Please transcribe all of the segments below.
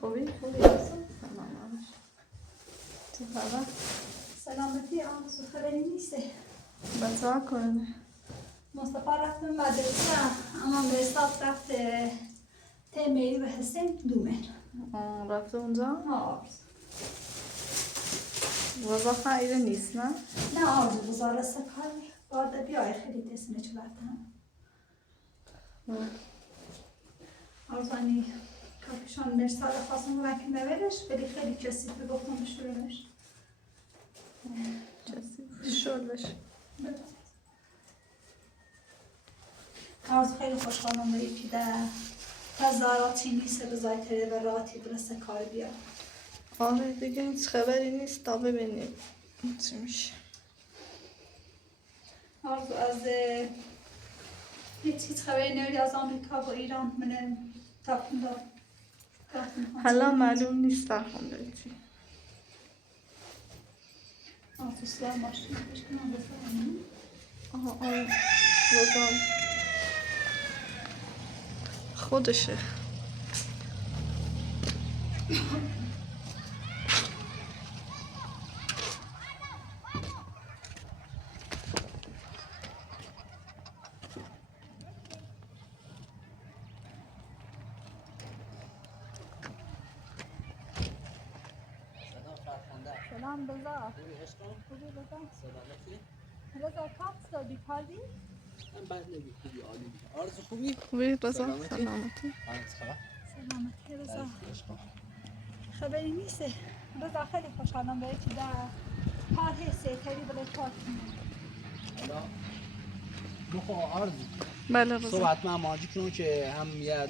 خوبی؟ خوبی هستم؟ سلام چه خبر؟ سلامتی آرزو خبری نیسته. بچه ها کنه؟ مصطفی رفتم مدرسه اما مرساد رفت تیمیری و حسین دومن. رفته اونجا؟ آرزو وضع خیلی نیست نه؟ نه آرزو وزارت سکار باید بیای خیلی تسمه چه برتن آرزو انی کارکشان مرساد خواستم وکی نویدش ولی خیلی کسی بگفتم بشورنش کسی شلش آرزو خیلی خوشحالم به یکی در تظاهراتی نیست بزای تره و راتی برسه کار بیا آره دیگه هیچ خبری نیست تا ببینیم چی میشه آرزو از هیچ خبری نمیدی از آمریکا و ایران من تاکن دار حالا معلوم نیست فرخنده چی آرزو سلام ماشین بشکنم بفرمیم آره بازم خودشه سلام بزا خوبی بزا سلامتی؟ رضا کافت دادی کاری؟ من بعد نگی خوبی عالی بود. آرزو خوبی؟ خوبی رضا سلامتی؟ سلامتی آرز خبر؟ سلامتی رضا تعریف عشقم. خبری نیسته رضا خیلی خوشحالم به یکی در کار حسه تری بله کار کنم حالا بخو آرزو بله رضا صبح حتما ماجی کنم که هم یه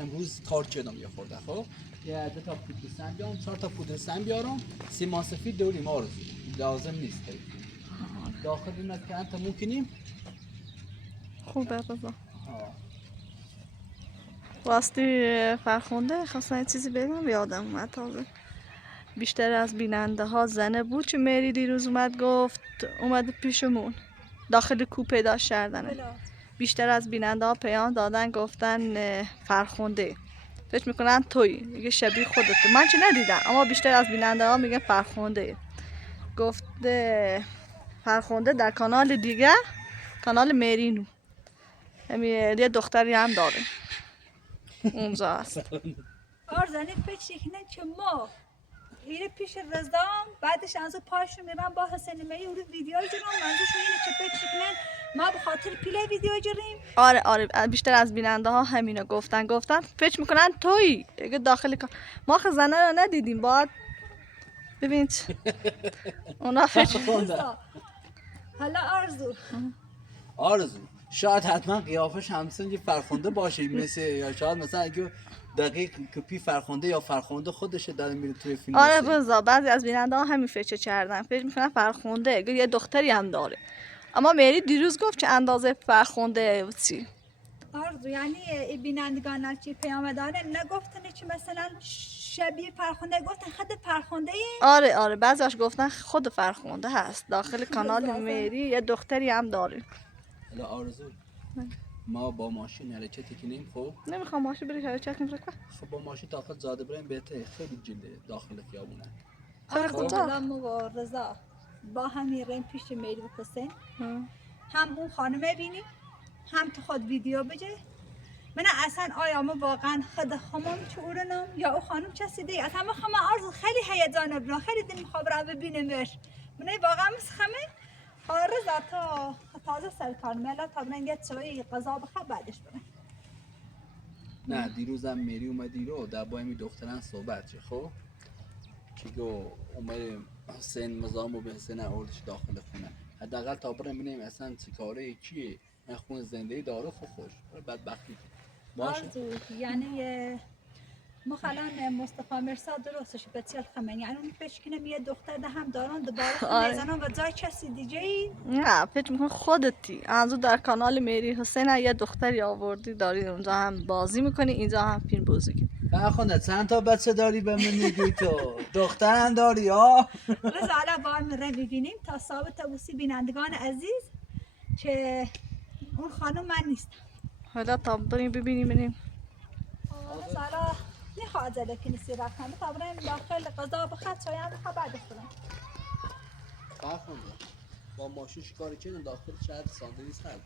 امروز کار کردم یه خورده خب یه 2 تا پودر سن بیارم 4 تا پودر سن بیارم سیمان سفید دوریم آرزو لازم نیست داخل این که انت ممکنیم خوبه رضا آه. راستی فرخنده خواستم یه چیزی بگم یادم اومد تازه بیشتر از بیننده ها زنه بود که مری دیروز اومد گفت اومده پیشمون داخل کوپه داشت کردنه بله بیشتر از بیننده ها پیام دادن گفتن فرخنده فکر میکنن توی میگه شبیه خودته من چه ندیدم اما بیشتر از بیننده ها میگه فرخنده گفته فرخنده در کانال دیگه کانال مرینو یه دختری هم داره اونجا هست آرزانی فکر کنه که ما ایره پیش رزدام بعدش از پاشو میرم با حسین می اون ویدیو جرم منظورش اینه که فکر کنن ما به خاطر پیله ویدیو جریم آره بیشتر از بیننده ها همینو گفتن فکر میکنن تویی اگه داخل ما خزانه رو ندیدیم باید ببینید اونا فکر حالا آرزو شاید حتما قیافش همسن یه فرخنده باشه مثل یا شاید مثلا اگه دقیق کپی فرخنده یا فرخنده خودشه داره میره توی فیلم آره رضا بعضی از بیننده ها همین فکر کردن فکر میکنن فرخنده اگه یه دختری هم داره اما مری دیروز گفت که اندازه فرخنده چی آرزو یعنی بینندگان چی پیام داره نگفتن که مثلا شبیه فرخنده گفتن خود فرخنده آره بعضیش گفتن خود فرخنده هست داخل کانال مری یه دختری هم داره حالا آرزو ما با ماشین حرکت کنیم خب نمیخوام ماشین بری حرکت کنیم خب با ماشین داخل زاده بریم بهتره خیلی جلده داخل خیابونه آرزو کجا؟ حالا ما با رضا با هم میریم پیش میری و حسین هم اون خانمه بینیم هم تو خود ویدیو بجه من اصلا آیا ما واقعا خود خمام چورنم یا او خانم کسی دیگه اصلا ما خمام آرزو خیلی هیجان برام خیلی دل میخواد ببینیمش من واقعا مسخمه رضا تا تازه سر کار میلا تا من یه چایی غذا بخوام بعدش برم نه دیروزم مری اومدی رو در با این دختران صحبت چه خب که گو اومد حسین مزامو به حسین آوردش داخل خونه حداقل تا برم ببینیم اصلا چه کاره کیه این خون زنده داره خوش بدبختی باشه آرزو یعنی مثلا مصطفی مرساد درستش بسیار خمینی یعنی اون فکر کنم یه دختر ده هم دارن دوباره میزنن و جای کسی دیگه ای نه فکر میکن خودتی از در کانال مری حسین یه دختری آوردی داری اونجا هم بازی میکنی اینجا هم فیلم بازی کنی فرخنده چند تا بچه داری به من میگی تو دخترم داری ها رضا حالا با هم رو ببینیم تا ثابت بوسی بینندگان عزیز که اون خانم من نیستم حالا تا بریم ببینیم رضا حالا نه نمیخواد زده کنی سیرک کنه تا بریم داخل غذا بخواد چای هم بخواد بعد بخورم. فرخنده با ماشین شکار کردن داخل شاید ساندویچ خرد.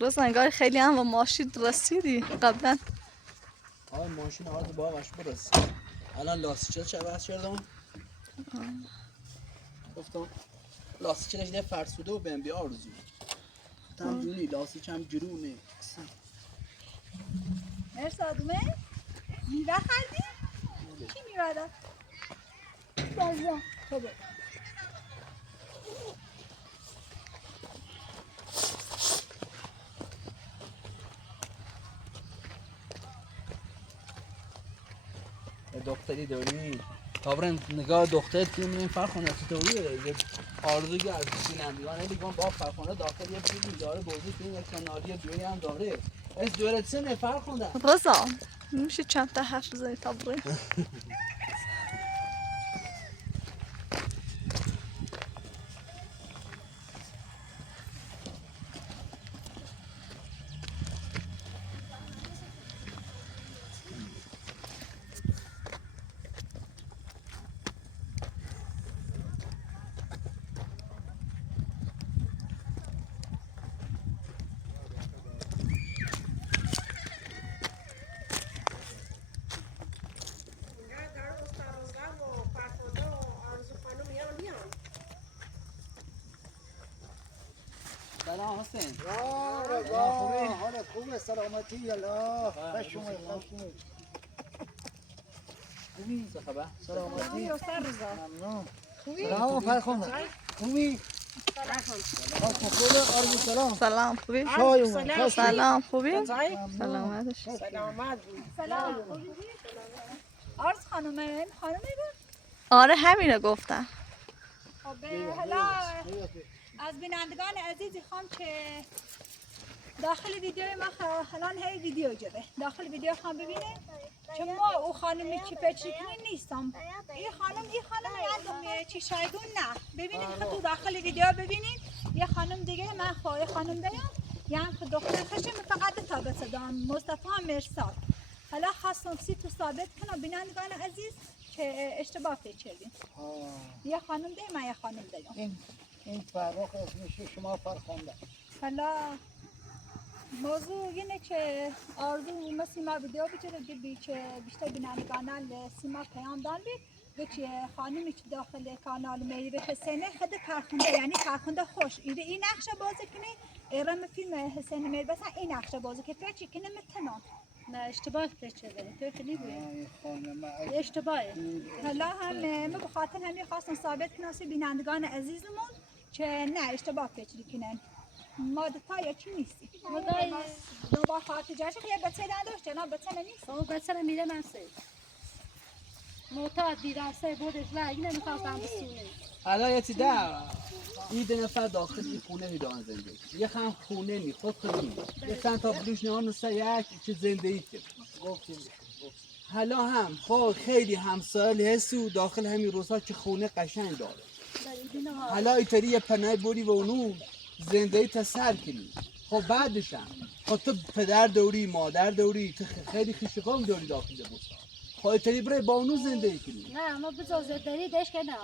روز انگار خیلی هم با ماشین رسیدی قبلا. آه ماشین آرد با باش برس. الان لاستیکش چه واسه کردم؟ گفتم لاستیکش ده فرسوده و بهم بی آرزو. تام جونی لاستیک هم جرونه. مرسادومه میوه خریدی؟ کی میوه داد؟ بازم تو برو. دختری داری تابرن نگاه دخترت که می‌بینی فرخنده چطوریه آرزوی از بینندگان دیگه با فرخنده داخل یه چیزی داره بازی تو یک کانالی دوری هم داره از دورت سه فرخنده رضا میشه چند تا حرف بزنی تا بریم؟ سلام حسین حالت خوبه سلامتی یلا خوش اومد خوبی چه خبر سلامتی سر رضا ممنون سلام فرخنده خوبی خوبه آرزو سلام سلام خوبی؟ شای اومد سلام خوبی؟ ممنون. سلامتش. سلام آرز خانم بود؟ آره همینه گفتم. خب حالا از بینندگان عزیزی خوام که داخل ویدیو ما الان هی ویدیو جده داخل ویدیو خوام ببینه چون ما او خانمی چی پیچیکنی نیستم این خانم یعنی چی شایگون نه ببینید که تو داخل ویدیو ببینید یه خانم دیگه من خواهی خانم دارم یعنی که دختر خشم فقط تا بصدام مصطفی مرساد حالا خواستم سی تو ثابت کنم بینندگان عزیز که اشتباه پیچیدیم یه خانم ده من یه خانم دارم این فرخ اسمش شما فرخنده حالا موضوع اینه که آرزو ما سیما ویدیو بچه بی که بیشتر بینندگان سیما پیام دان بید که خانمی که داخل کانال میری به حسینه خود فرخنده یعنی فرخنده خوش این نقشه بازی کنی ایران فیلم حسین میری بسن این نقشه بازی که پیچی کنه متنان نه اشتباه پیچیده تو که نگویی خانم اشتباهه حالا هم ما به خاطر همین خواستم ثابت کنم بینندگان عزیزمون که نه اشتباه پیچیده کنن ما دوتا یکی نیستی مدای دوباره خاطر جاشه که یه بچه داشت جناب بچه نیست او بچه میره من سه معتاد دیدم سه بودش و اینه میخواستم بسونه حالا یه چیده این دو نفر داخل این خونه میدان زندگی یه خم خونه نی خود خودی یه چند تا بلوش نهان سه یک چه زندگی کرد حالا هم خب خیلی همسایل هستی و داخل همین روزها که خونه قشنگ داره حالا اینطوری یه پناه بوری و اونو زندگی تا سر کنی خب بعدش هم خب تو پدر دوری مادر دوری تو خیلی خیشقام دوری داخل روزها خب اینطوری برای با اونو زندگی کنی نه ما بزاز داری دش که نه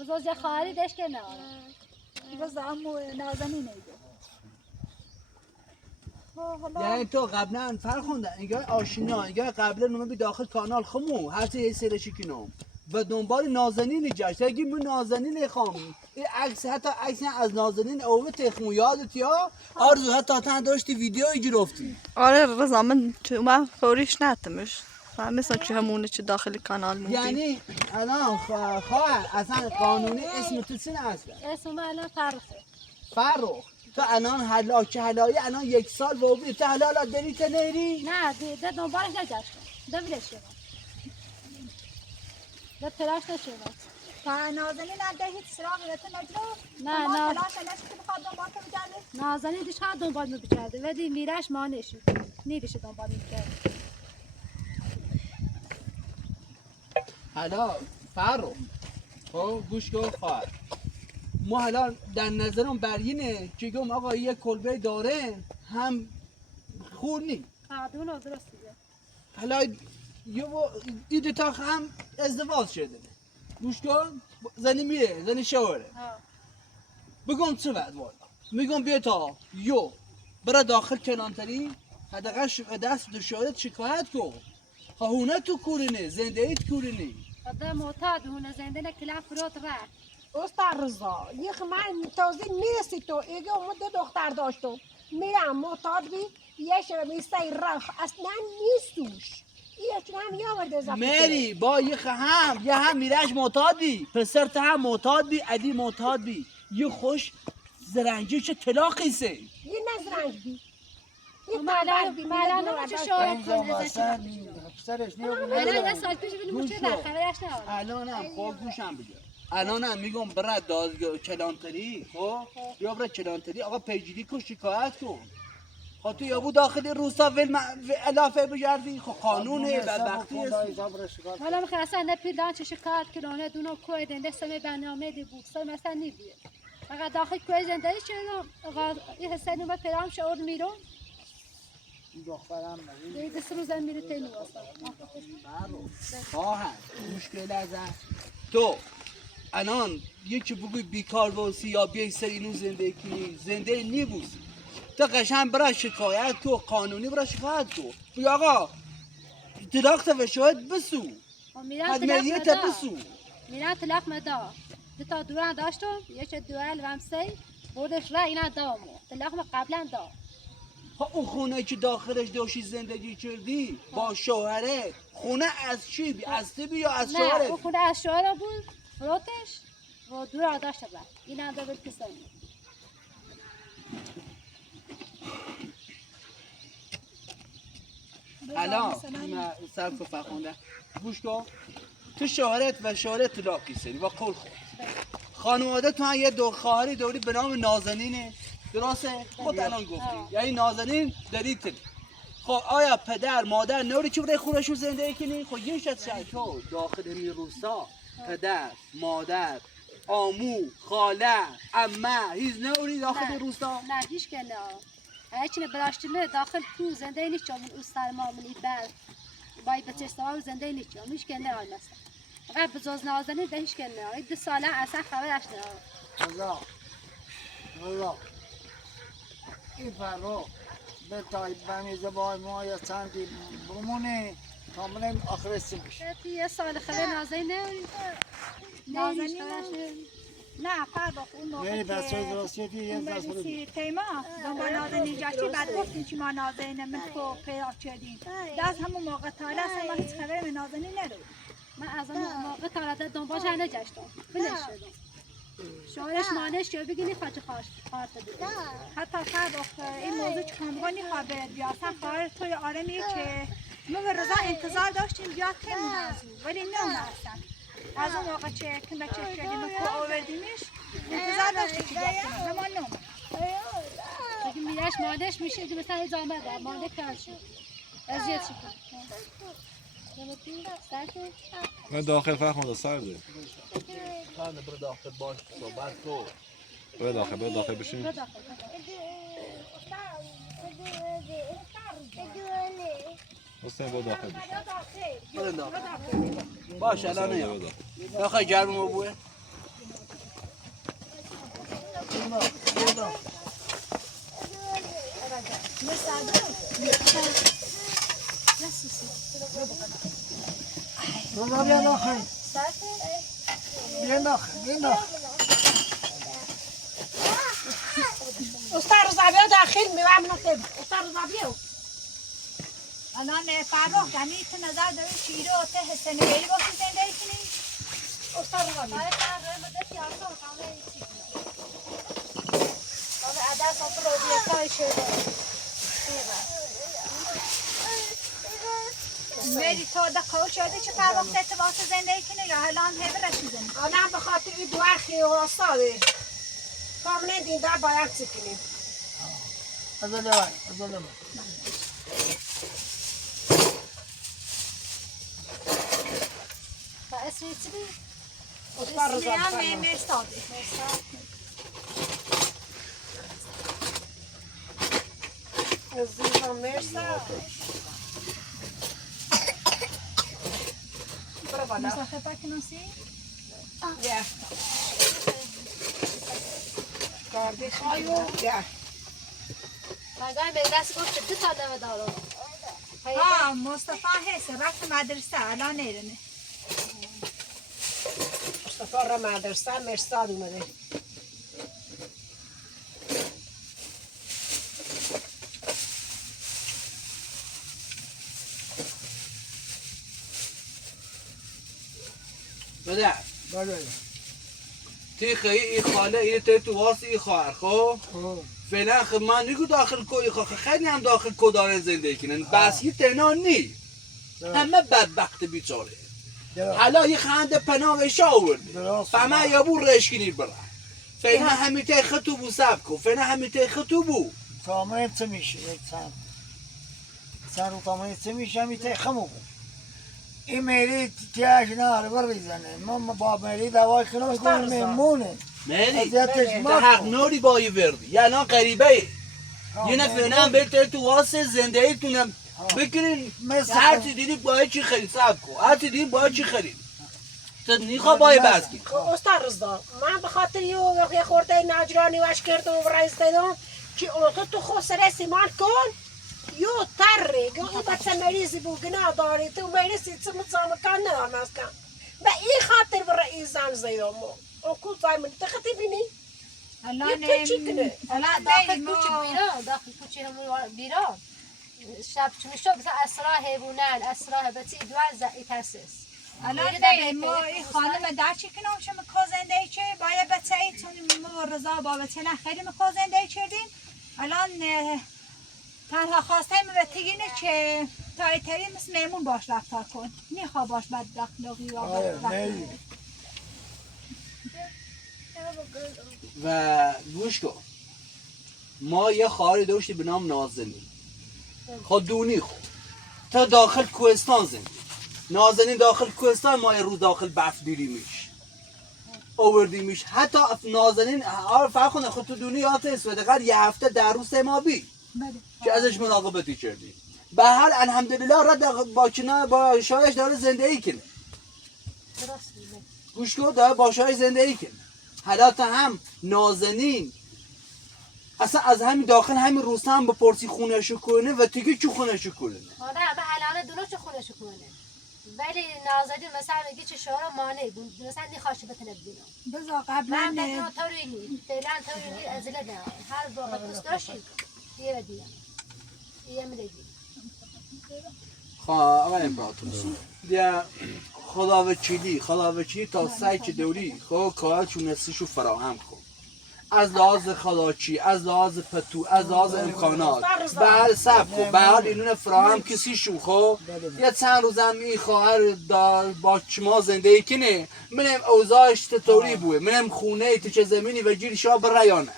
بزاز خواهری دش که نه بز امو نازنی نیده یعنی تو قبلا فرخنده انگار آشنا انگار قبلا نمه بی داخل کانال خمو هر چه یه سرشی کنم و دنبال نازنین جشت اگه من نازنین خوامی این عکس حتی عکس از نازنین اوه تخمو یادت یا آرزو حتی تا داشتی ویدیویی گرفتی آره رضا من فوریش نتمش مثلا چه همونه چه داخل کانال موندی یعنی الان خواه اصلا قانونی اسم تو چی اصلا اسم من الان فرخه فرخ تو الان حلایی الان یک سال بابی تو حالا داری تا نری نه ده دنبالش نگشتم ده بیلش شدم ده تلاش نشدم نازنین نده هیچ سراغ تو نجلو نه ما نه تلاش نشد که بخواد دنبال تو بگرده نازنین دیش خواهد دنبال میکرده ولی میرش ما نشد نیدش دنبال میکرد حالا فرو خب گوش کن خواهر ما حالا در نظرم بر اینه که گم آقا یه کلبه داره هم خور نی قادون رو درست دیگه. حالا این دوتا هم ازدواج شده گوش کن زنی میره زنی شوهره بگم چه وقت والا میگم بیا تا برا داخل کلانتری حداقل دست دو شوهرت شکایت کن هونه تو کورینه زنده ایت کورینه خدا معتاد هونه زنده نه کلا فرات رفت. استاد رضا یک من تازه میرسی تو ایگه اومد دو دختر داشتم میرم معتاد بی یه شب میسته رخ اصلا نیستوش یه چون هم یاورده زفته مری با یه هم میرش معتاد بی پسرت هم معتاد بی عدی معتاد بی یه خوش زرنجی چه طلاقی سه یه نزرنگ بی یه مالانه چه شاید کنه اصلا پسرش نیو الان یه سال پیش بینیم چه در خبرش نه الانم خب گوشم بگیر الانم میگم برای دادگاه کلانتری خب یا برای کلانتری آقا پیگیری کن شکایت کن خب تو یا بود داخل روستا علافه بگردی خب قانونه بدبختی است حالا میخواه اصلا نپیدان چه شکایت کنونه دونو کوی دنده سمه برنامه دی بود سمه اصلا نیبیه فقط داخل کوی زندگی چه یه حسنی ما پیرام شعور میرون دخترم یه دست روزن میره تینو واسه خواهد مشکل از تو الان یکی بگوی بیکار باشی یا بیای سرینو زنده کنی زنده نیبوسی تو قشنگ برای شکایت کو قانونی برای شکایت کو بگی آقا طلاق و شاید بسو حدمیت بسو میرن طلاق مدا دو تا دوران داشتم یه دوال و همسه بردش را اینا دامو طلاق ما قبلا دام خب اون خونه که داخلش داشتی زندگی کردی با شوهره خونه از چی بی؟ از تیبی یا از نه شوهره؟ اون خونه از شوهره بود فروتش و دوران داشته بعد اینا دو بیل کسانی الان صرف فخونده گوش کن تو شوهرت و شوهرت طلاقی سری و قول خود خانواده تو هم یه دو خواهری دوری به نام نازنینه درسته؟ خود الان گفتی یعنی نازنین داری تری خب آیا پدر مادر نوری که برای خونشون زندگی کنی؟ خب یه شد تو داخل می روستا پدر مادر آمو خاله عمه هیچ نوری داخل روستا؟ نه هیچ که نه هیچ براشتمه داخل کو زنده نیست چون اون سرما منی بعد بای بچه سوار زنده نیست چون هیچ که نه مثلا فقط بزاز نازنین ده هیچ که نه دو ساله اصلا خبرش نه والله این فرق به تایب زبای ما یا چندی بمونه کاملا آخر سیمش یه سال خبر نازنین نازنین نه فرق اون موقع یعنی که بچه درستیتی یه دست مجلسی تیما دنبال نازنین جاشتی بعد گفتیم که ما نازنین من تو پیدا کردیم دست همون موقع تاله اصلا ما هیچ خبر به نازنین نداریم من از اون موقع تاله دنبالش نگشتم بلش شدم شوهرش مانش که بگینی خاطر خواهد بگیرم حتی فرق این موضوع که کامگانی خواه برد بیا اصلا خواهر توی آرمیه که ما به رضا انتظار داشتیم بیا تیمون از او ولی نه اصلا از اون موقع که بچه کردیم و که آوردیمش انتظار داشتیم که بیا تیمون ما نم اگه میرش مانش میشه که مثلا هیچ آمده مانده کار شد ازیاد شد من داخل فرخونده سرده خانه برو داخل باش صحبت کن برو داخل بشین حسین برو داخل بشین برو داخل باش الان نیا داخل گرم و بوه رضا بیا داخل بیا داخل استاد رضا بیا داخل میوام نکتب استاد رضا بیا الان فرق یعنی تو نظر داری شیره و ته حسن بیری باقی زندگی کنی؟ استاد رضا بیا عدس رو بیا کاری شده میری تو ده قول شده چه فرق ارتباط زندگی کنی یا الان هی رسیدن؟ آدم به خاطر این دو اخی و استاده کاملا دیده باید سکنیم از لبای اسمی چی بی؟ اسمی هم مرساده. عزیزم مرسی. برو بالا. مسافه پاکنوسی؟ بیا. کاردی خایو. بیا. مگه مدرسه گفت دو تا نمه دارم. مصطفی هست رفت مدرسه الان نیرنه. مصطفی را مدرسه مرساد اومده. بدر بله. تی خیلی ای خاله ای تی تو واسه ای خواهر خب فعلا خب من نگو داخل کوی خواه خیلی هم داخل کو داره زندگی کنن بس یه تنها نی همه بدبخت بیچاره حالا یه خنده پناهش آورده فما یا بو رشکنی برا فعلا همه تی خطو بو سب کن فعلا همه تی خطو بو تامه چه میشه یک سن رو تامه چه میشه همیته خمو بود این میری تیاش نه رو بریزنه ما با میری دوای کنم کنم میمونه میری اذیتش تا ما حق کن. نوری بایی وردی یه الان قریبه یه نه فعلا بهتر تو واسه زندگی تونم بکنین هر چی دیدی باید چی خرید سب کن هر چی دیدی باید چی خرید تو نیخوا باید بس کن استاد رضا من به خاطر یه خورده نجرانی وش کردم و رئیس دادم که تو خود سر سیمان کن یو تره که این بچه مریضی بو گناه داری تو مریضی چه مزامکان ندارم کن به این خاطر به رئیس زن زیدم او کل زایمون تختی بینی الان یه تو چی کنه الان داخل کوچه بیرون داخل کوچه همون بیرون شب چون شب مثلا اسرا حیوانات اسرا بچه دوال زای ترسس الان ما این خانم در چی کنم شما زندگی چه باید بچه ای چون ما رضا با بچه نه خیلی ما زندگی کردیم الان تنها خواسته به تگینه که تا ایتری مثل میمون باش رفتار کن میخوا باش بدبخت لغی و گوش کن ما یه خواهری داشتی به نام نازنین خودونی خود تا داخل کوهستان زندگی نازنین داخل کوهستان ما یه روز داخل برف دیریمیش آوردیمیش حتی نازنین فرق کنه خود تو دونی یاد است و دقیقا یه هفته در روز ما بی که ازش مراقبتی کردی به هر الحمدلله را با شایش داره زندگی کنه گوش کن داره با شایش زندگی کنه حالا تا هم نازنین اصلا از همین داخل همین روستا هم بپرسی خونهشو کنه و دیگه چو خونهشو کنه آره اما الان دونو چه خونهشو کنه ولی نازدین مثلا میگه چه شعار مانع بود مثلا نخواهش بتونه ببینم بذار قبلا من دکتر توری فعلا توری از لده هر واقع دوست داشتی یه دیگه یه میگی آقا امپراتور بیا خدا وکیلی تا سایت دوری خب کارشون نسیشو فراهم کن از لحاظ خداچی از لحاظ پتو از لحاظ امکانات بعد سب کن بعد اینون فراهم کسی شو خب یه چند روزم این خواهر با شما زندگی کنه منم اوضاعش تطوری بوه منم خونه تو چه زمینی و گیری شما برایانه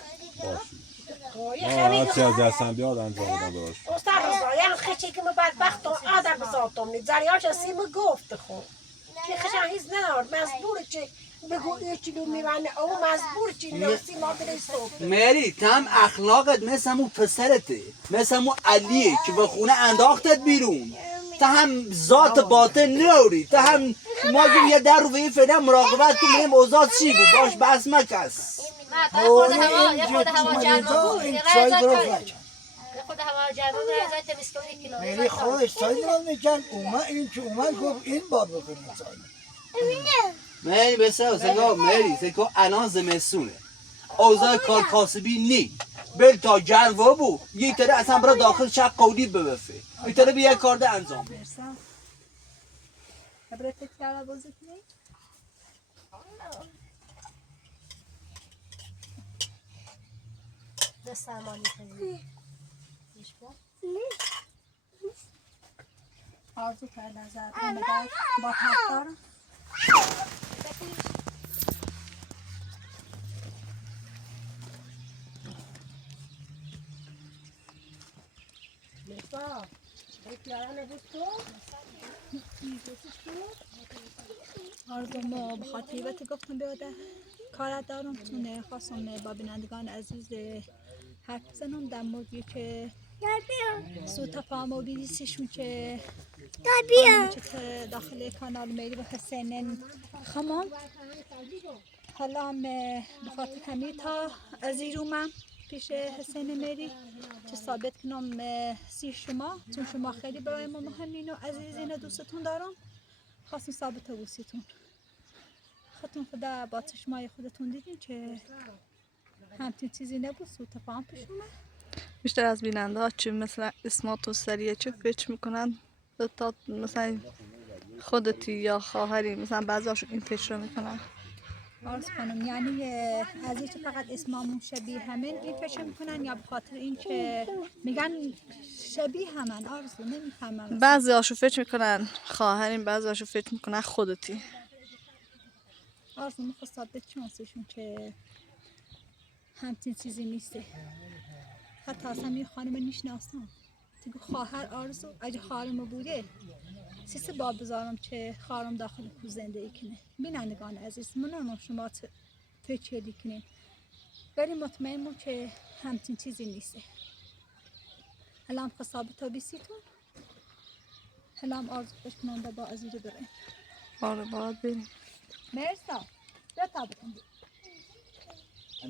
هرچی از دستم بیاد انجام بدم براش استاد رضا یعنی خیلی که من بدبختم آدم بزاتم نید زریاش اسی من گفت خود که خشن هیچ ندارد مزبور چه بگو ایچلو میوانه او مزبور چی ناسی مادری صوت مری تم اخلاقت مثل همون پسرته مثل همون علیه که به خونه انداختت بیرون تا هم ذات باطن نوری تا هم ما یه در رو به فعلا مراقبت تو مهم اوضاع چی بود باش بس مکس ما خود هوا جرما بود این چای برو فچ خود هوا جرما بود از تمیز کنی کیلو میری خودش چای درام میکن این که اومد گفت این بار بکنی چای مری بسه سگا مری سگا الان زمستونه اوضاع کار کاسبی نی بل تا جنوا بو یک تره اصلا برای داخل شق قودی ببفه یک تره بیا کار ده انجام برای تکرار بازی کنی؟ دستمانی کنی آرزو که نظر با تفتار نفا بیتیارانه بود تو؟ آرزومو به خاطر وقتی گفتم بیاده کار دارم چون خواستم با بینندگان عزیز حرف بزنم در موردی که سو تفاهم و بیدیسیشون که خانمی که داخل کانال میری و حسین خمام حالا هم به خاطر همین تا از این رومم پیش حسین میری که ثابت کنم سی شما چون شما خیلی برای ما مهمین و عزیزین و دوستتون دارم خواستم ثابت بوسیتون خودتون خدا با چشمای خودتون دیدین که همچین چیزی نبود سو تفاهم پیش اومد بیشتر از بیننده ها چی مثلا اسمات و سریع چه فکر میکنن تا مثلا خودتی یا خواهری مثلا بعضی‌هاشون این فکر رو میکنن عرض کنم یعنی از این که فقط اسممون شبیه همین این فکر میکنن یا به خاطر این که میگن شبیه همن آرزو نمیفهمم بعضی‌هاشون فکر میکنن خواهرین بعضی‌هاشون فکر میکنن خودتی آرزو میخواد ثابت شانسشون که همچین چیزی نیسته حتی اصلا یه خانم نشناسم دیگه خواهر آرزو اگه خواهرم بوده سیسه با بذارم که خواهرم داخل کو زندگی کنه بینندگان عزیز منم شما فکر کنین ولی مطمئنم که همچین چیزی نیسته حالا هم ثابت ها بیسیتون حالا هم آرزو خوش کننده با عزیز بریم آره باید بریم مرسا بیا تا بکن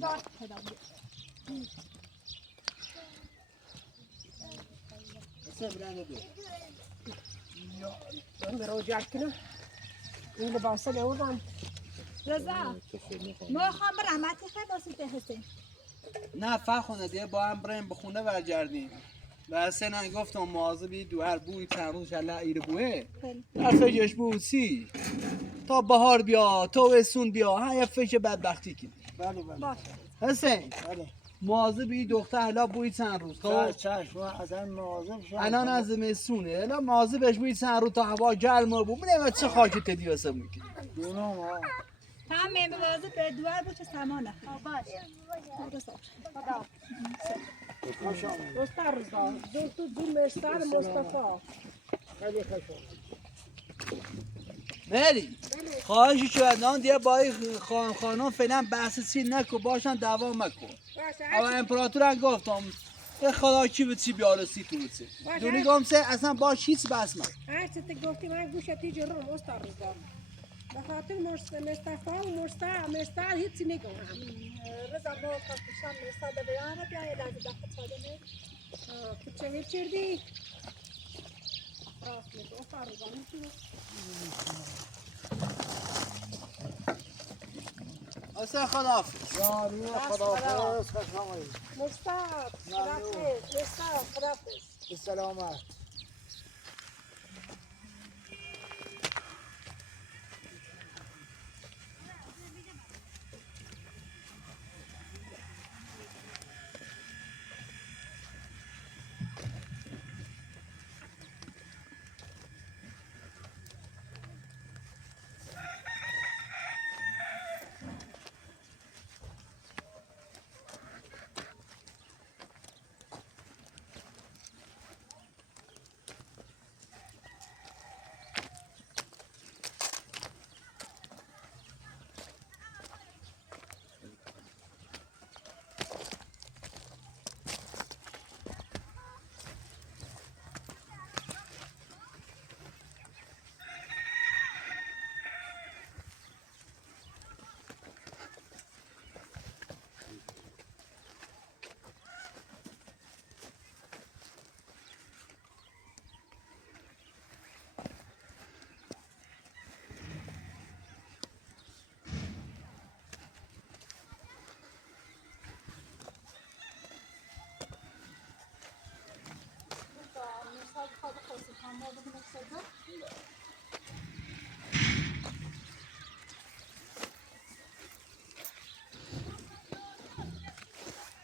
دار خدا بیا من مراجعه کنم این لباسه نوردم رضا ما خواهم برحمتی خیلی باسیده حسین نه فرخونه دیگه با هم بریم به خونه برگردیم و حسین گفتم مواظبی دوهر بوی چند روز شلا ایره بوه در فکرش بود سی تا بهار بیا تا وسون بیا ها یه فکر بدبختی کنی بله بله باشه حسین بله مواظبی دختر حالا بوی چند روز خب چشم از این مواظب شم الان از زمستونه حالا مواظبش بوی چند روز تا هوا گرم بود من چه خاکی تدی واسه میکنی دونم ها هم می بوازه به دوار بود چه سمانه باشه رضا خدا خوش آمد مستر رضا دو مستر مصطفی خیلی خوش آمد مری خواهشی شدن دیگه با این خانم فعلا بحث سی نکن باشن دوام مکن اما امپراتور هم گفتم یه خدا کی به چی بیاره سی تو چی دونی گم سه اصلا باش هیچ بحث مکن هر چه گفتی من گوشتی جلو مستر رضا به خاطر مصطفی و مستر هیچی نگم رضا ما کاشتم ساده بیان بیا یه لحظه دفعه ساده می تو چه می‌چردی؟ راست میگه مستر رضا می‌تونی اصلا خداحافظ یاری خداحافظ خوش آمدید مستر خدافظ مستر خدافظ به سلامت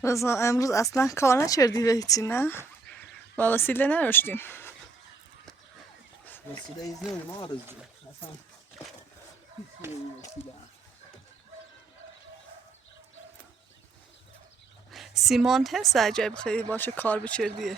رضا امروز اصلا کار نکردی به هیچی نه با وسیله نداشتیم وسیله ایز نمیم آرزو اصلا هیچ وسیله سیمان هست عجب خیلی باشه کار بچردیه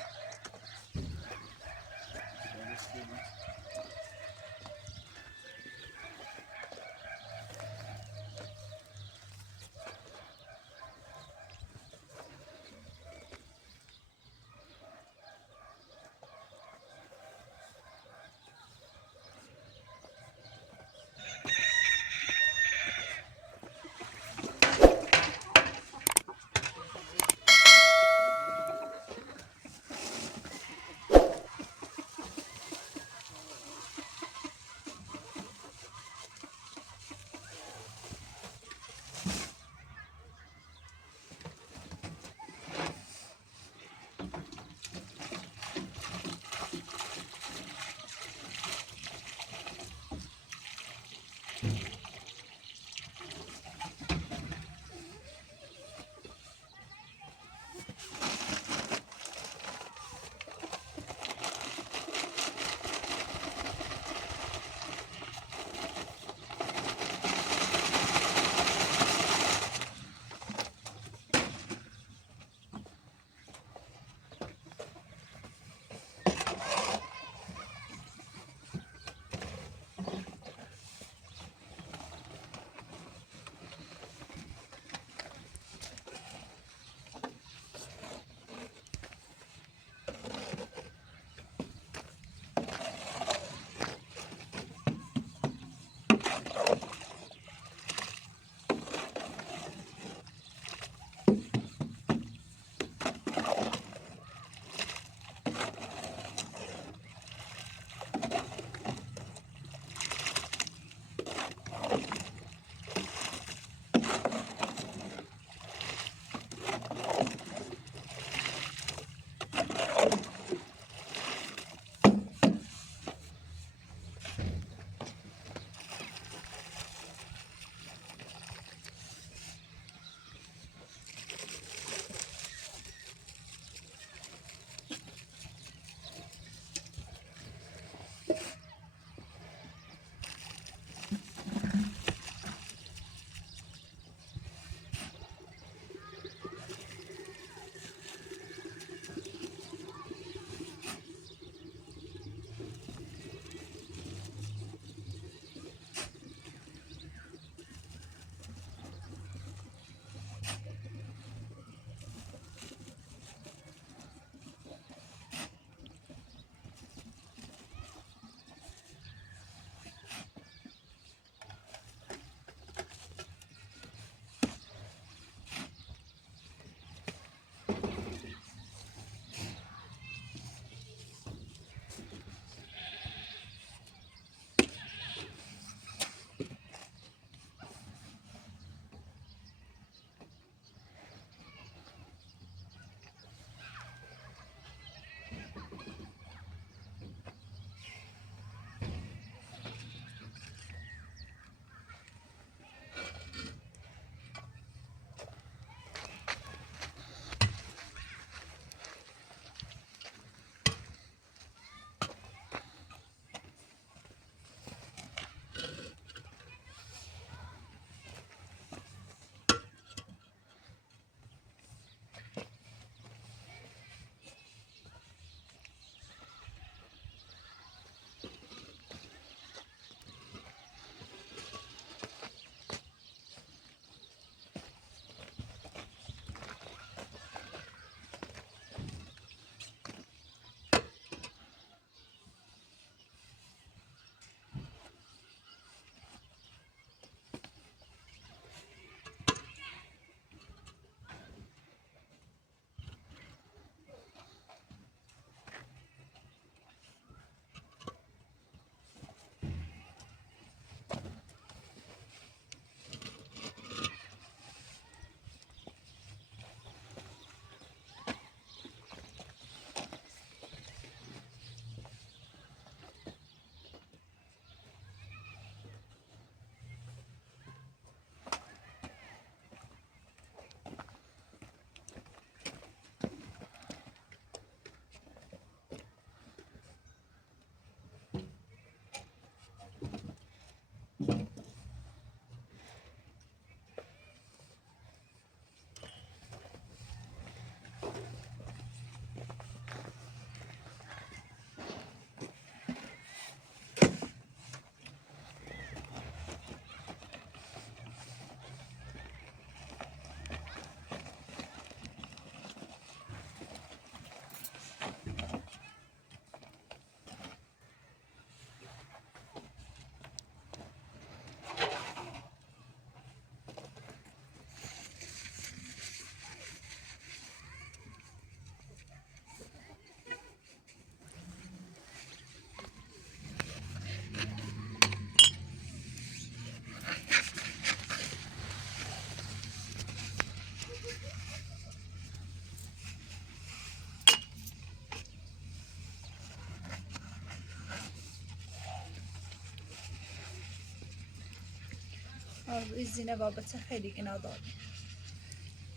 آرزوی زینه بابت خیلی گنا داد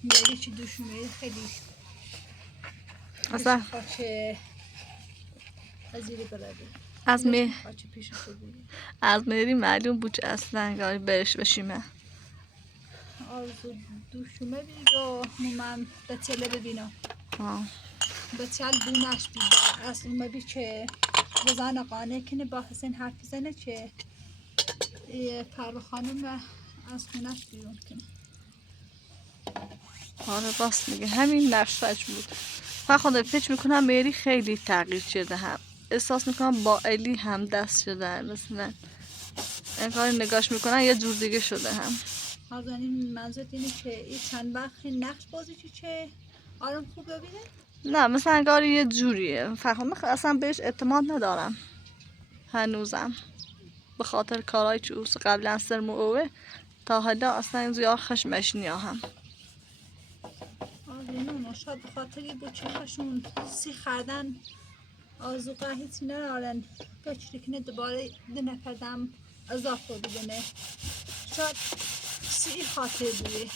میری چی دوشونه خیلی اصلا خاچه ازیری برده از می خاچه پیش تو بودی از میری معلوم بود که اصلا گاری برش بشیمه آرزو دوشومه بید و من به تله ببینم به تل بونش بید از اون بی که بزن قانه کنه با حسین حرف بزنه که فرو خانم از خونش بیرون کنه آره راست میگه همین نقشش بود من خودم فکر میکنم میری خیلی تغییر شده هم احساس میکنم با الی هم دست شده مثلا انگار نگاش میکنن یه جور دیگه شده هم از این منظور اینه که این چند وقت نقش بازی چه آرام خوب ببینه نه مثلا انگار یه جوریه فهم اصلا بهش اعتماد ندارم هنوزم به خاطر کارهای که اوست قبلا سرمو اوه تا حالا اصلا زیاد خشمش نیاهم آزینون شاید به خاطری بود چه خشون سی خردن آزوقه هیچی نرارن فکر کنه دوباره ده نفردم اضافه بگنه شاید سی خاطر بوده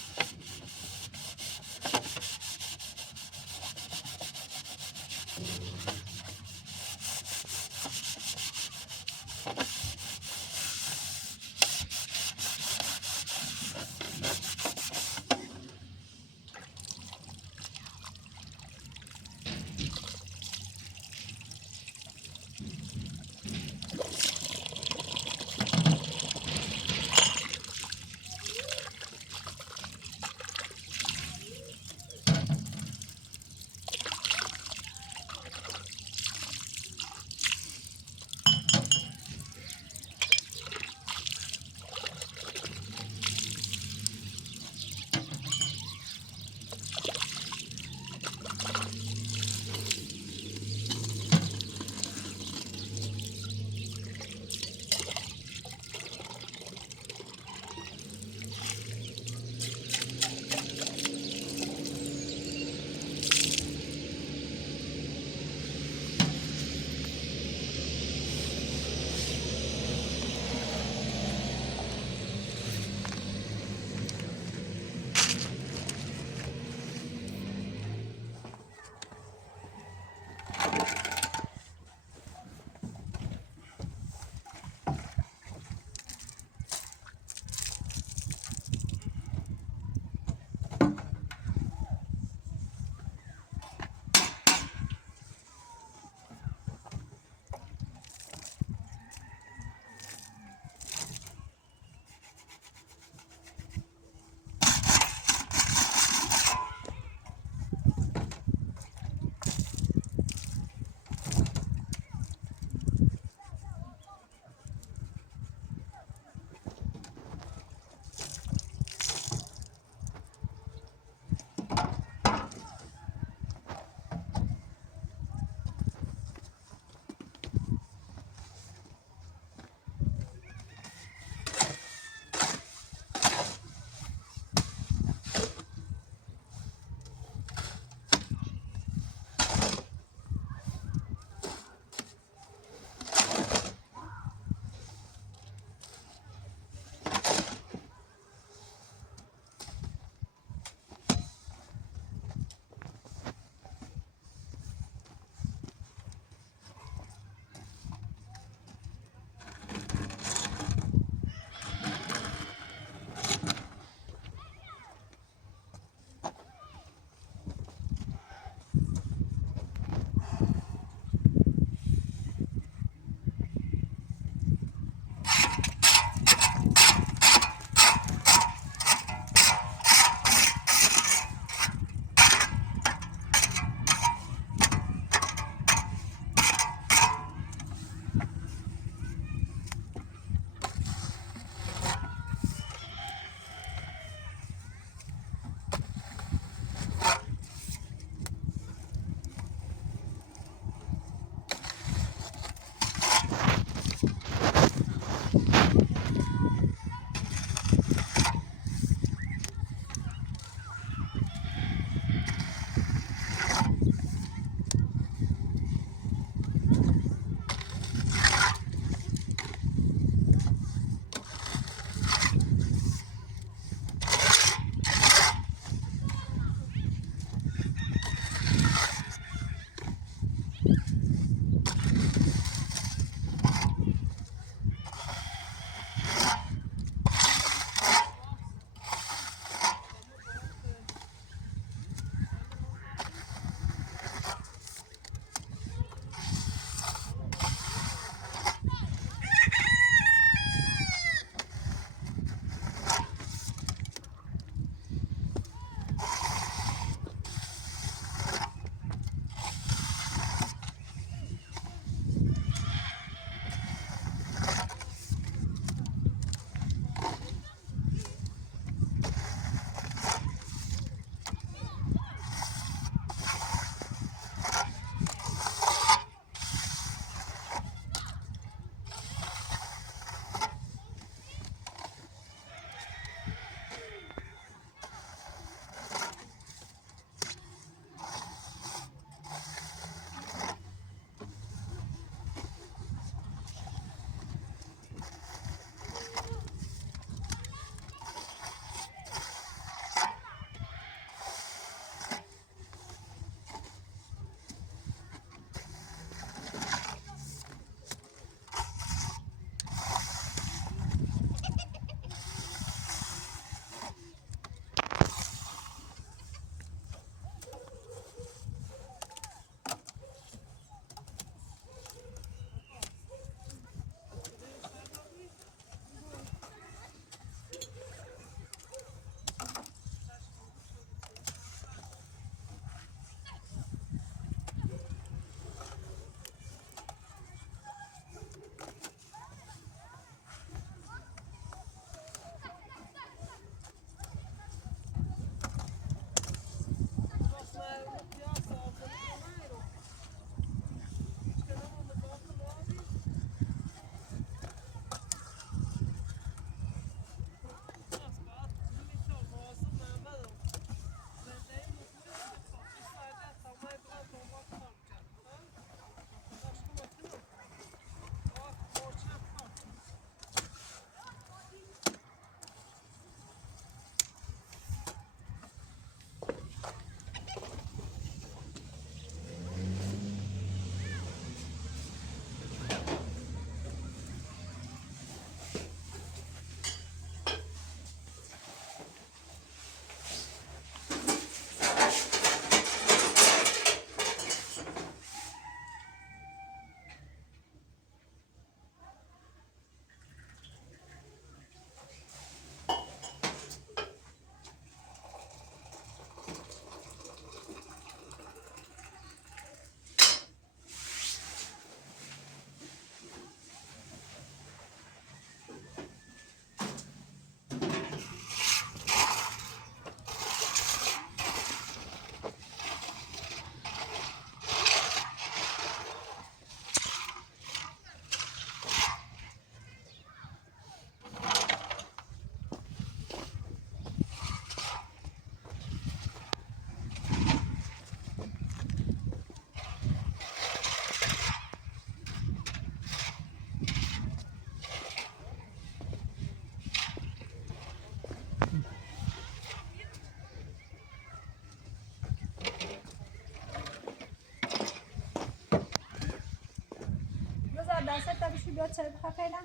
بیا چه بخواه فعلا؟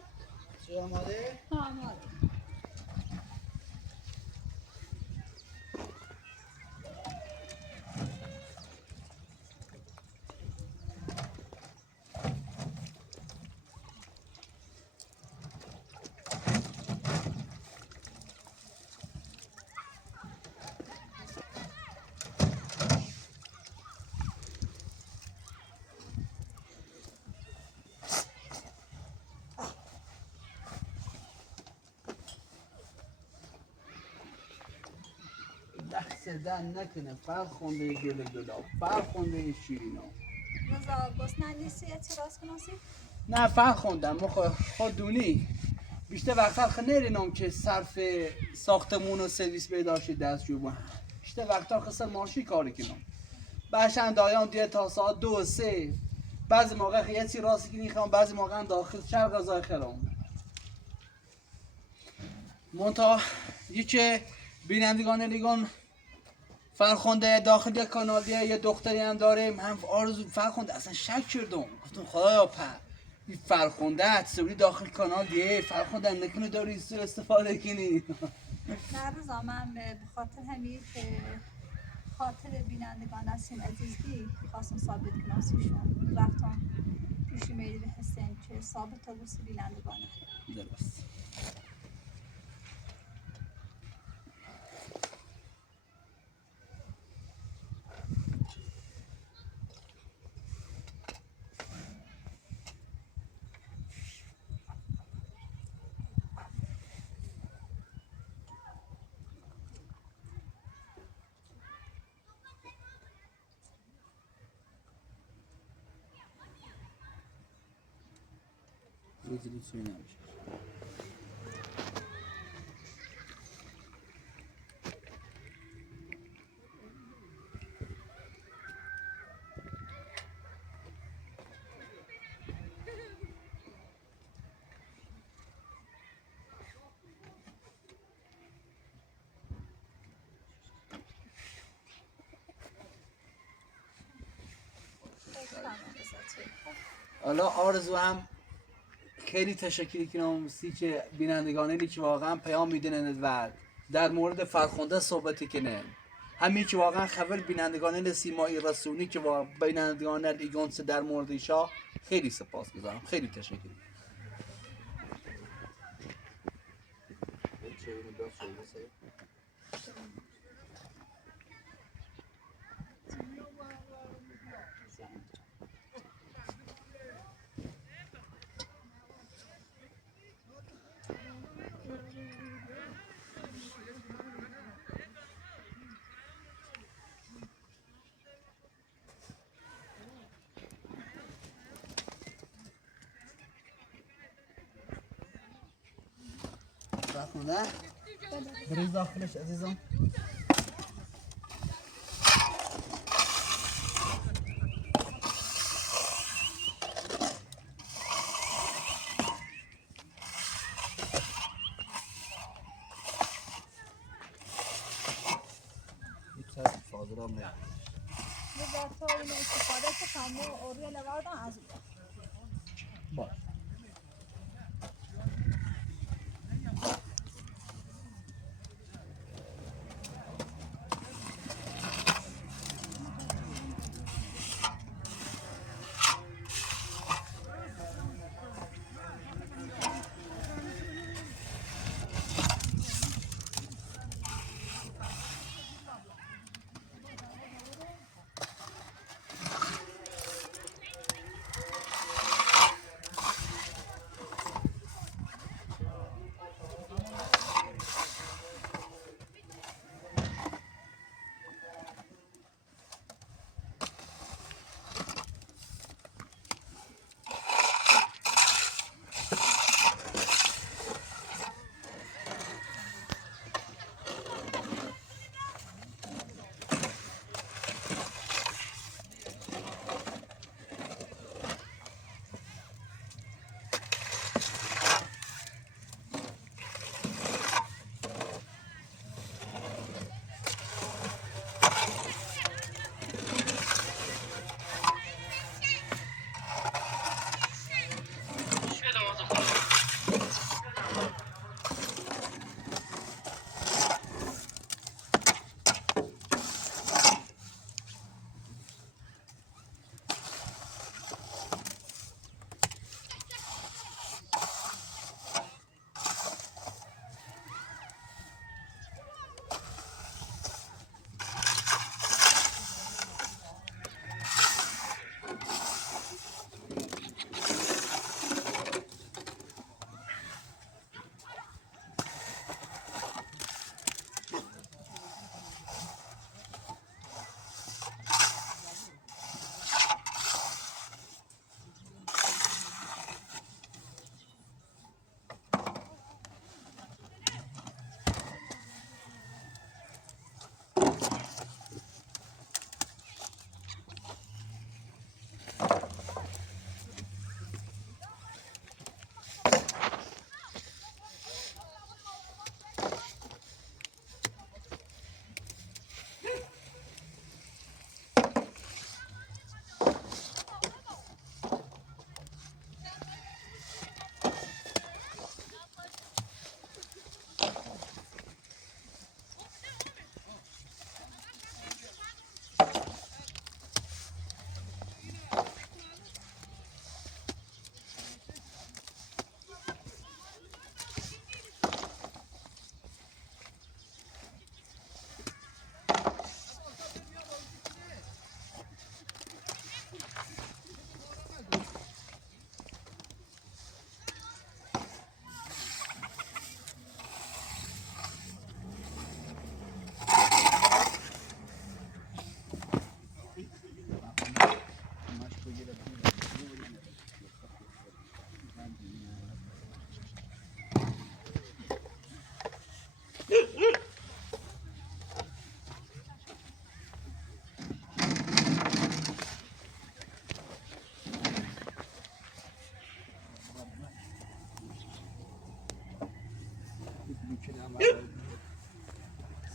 چه آماده؟ ها آماده. دست دن نکنه فرخنده گل گلاب فرخنده شیرینا. رضا گسنن نیستی اعتراض کناسی؟ نه فرخنده ما خود دونی بیشتر وقتا خنیرینم که صرف ساختمون و سرویس بیداشی دستجو با بیشتر وقتا خسر ماشی کاری کنم باشن دایان دیگه تا ساعت 2 3 بعضی موقع خیلی راستی که نیخوام بعضی موقع داخل شهر غذای خرام منتها یکی بینندگان لیگان فرخنده داخل یک کانالیه یه دختری هم داره من آرزو فرخنده اصلا شک کردم گفتم خدایا این فرخنده تصوری داخل کانال دیگه فرخنده نکنه داری سو استفاده کنی نه رضا من به خاطر همین که خاطر بینندگان هستین عزیزی خواستم ثابت کناسیشون رفتم پیش میل حسین که ثابت و بسی بینندگانه درست روزی سوی نمیشه حالا آرزو هم خیلی تشکر کنم سی که بینندگانی که واقعا پیام میدونند و در مورد فرخنده صحبتی کنه همین که واقعا خبر بینندگان سیمایی رسونی که بینندگان لیگانس در مورد ایشا خیلی سپاس گذارم خیلی تشکر فرخنده بریز داخلش عزیزم رضا تو این استفاده که کامو اوری لواردن از باش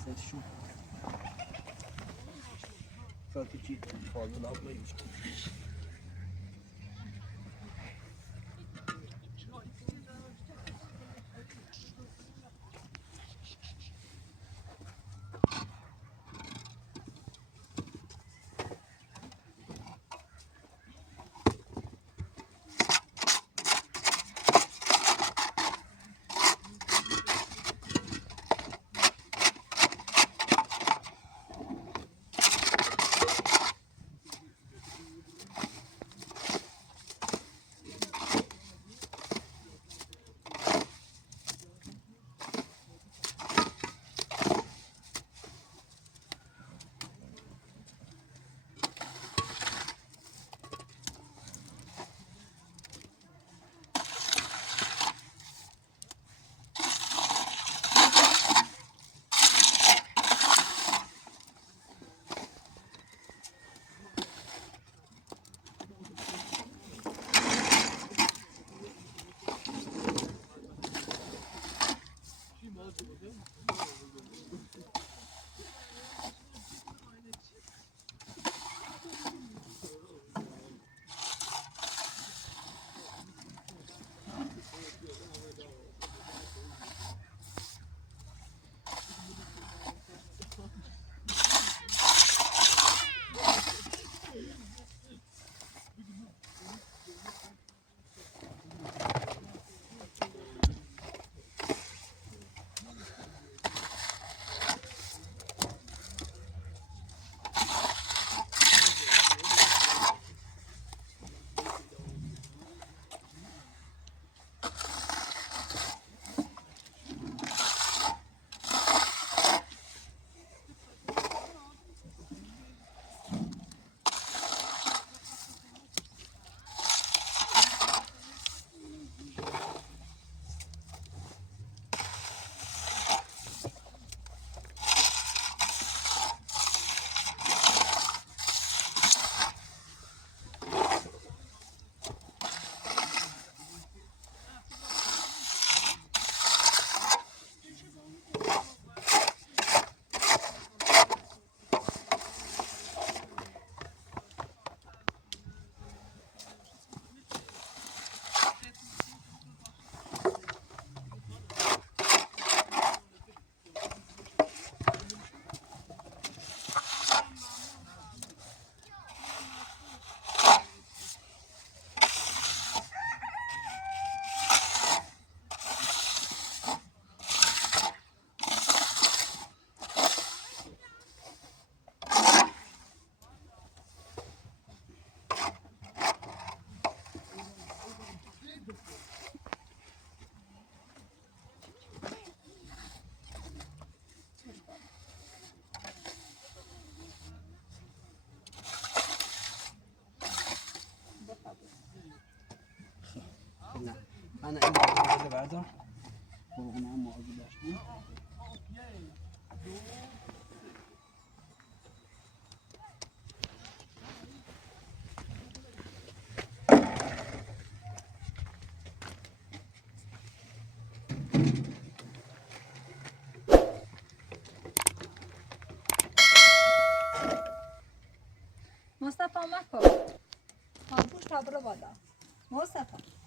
سرشون فاکر چی فاضل آب میوش نه من این مغازه بردار و اون هم مغازه داشتیم مصطفی مکو پامپوش تا برو بالا مصطفی